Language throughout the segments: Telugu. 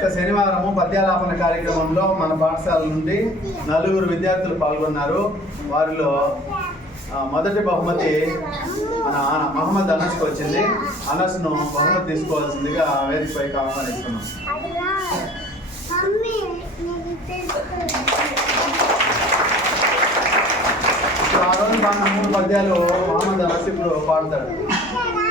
గత శనివారము పద్యాలాపన కార్యక్రమంలో మన పాఠశాల నుండి నలుగురు విద్యార్థులు పాల్గొన్నారు. వారిలో మొదటి బహుమతి మన మహమ్మద్ అనస్కు వచ్చింది. అనస్ను బహుమతి తీసుకోవాల్సిందిగా వేదికపైకి ఆహ్వానిస్తున్నాం ఆ రోజు మన మూడు పద్యాలు మహమ్మద్ అనస్ ఇప్పుడు పాడతాడు.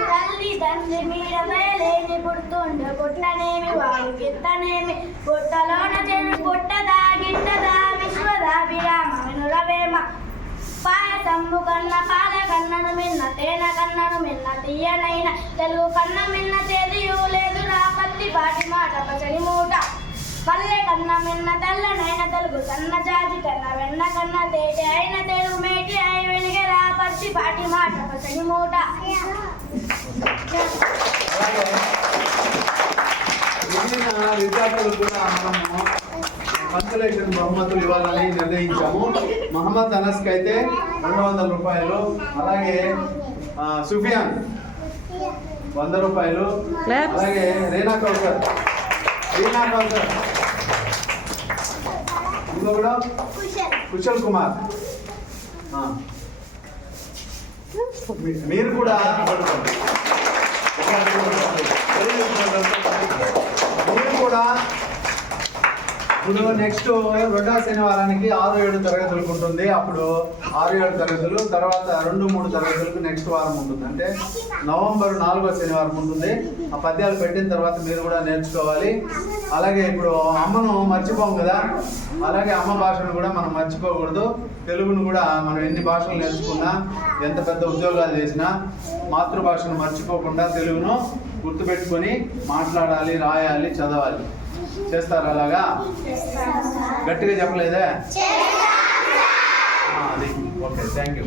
తల్లి తండ్రి మీరమే లేని పుడుతుండ పుట్టనేమి వాడు గిత్తనేమి పుట్టలోన చెడు పుట్టదా గిట్టదా విశ్వదా విరామ వినురవేమ పాయసమ్ము కన్న పాల కన్నను మిన్న తేన కన్నను మిన్న తీయనైన తెలుగు కన్న మిన్న తెలియు లేదు నా పత్తి పాటి మాట పచని మూట. పల్లె కన్న మిన్న తెల్లనైన తెలుగు కన్న జాతి కన్న వెన్న కన్న తేటి అయిన తెలుగు మేటి అయి వెలిగరా పచ్చి పాటి మాట పచని మూట. మిగిలిన విద్యార్థులకు కూడా మనము కన్సలేషన్ బహుమతులు ఇవ్వాలని నిర్ణయించాము. మహమ్మద్ అనస్కి అయితే రెండు వందల రూపాయలు. అలాగే ఆ, సుఫియాన్ వంద రూపాయలు. అలాగే రీనా కౌసర్. రీనా కౌసర్. ఇంకో కూడా కుశల్. కుమార్. మీరు కూడా మీరు కూడా ఇప్పుడు నెక్స్ట్ రెండవ శనివారానికి ఆరు ఏడు తరగతులకు ఉంటుంది. అప్పుడు ఆరు ఏడు తరగతులు తర్వాత రెండు మూడు తరగతులకు నెక్స్ట్ వారం ఉంటుంది. అంటే నవంబర్ నాలుగో శనివారం ఉంటుంది. ఆ పద్యాలు పెట్టిన తర్వాత మీరు కూడా నేర్చుకోవాలి. అలాగే ఇప్పుడు అమ్మను మర్చిపోం కదా. అలాగే అమ్మ భాషను కూడా మనం మర్చిపోకూడదు. తెలుగును కూడా మనం ఎన్ని భాషలు నేర్చుకున్నా ఎంత పెద్ద ఉద్యోగాలు చేసినా మాతృభాషను మర్చిపోకుండా తెలుగును గుర్తుపెట్టుకొని మాట్లాడాలి రాయాలి చదవాలి. చేస్తారు అలాగా? గట్టిగా చెప్పలేదే? అది. Okay thank you.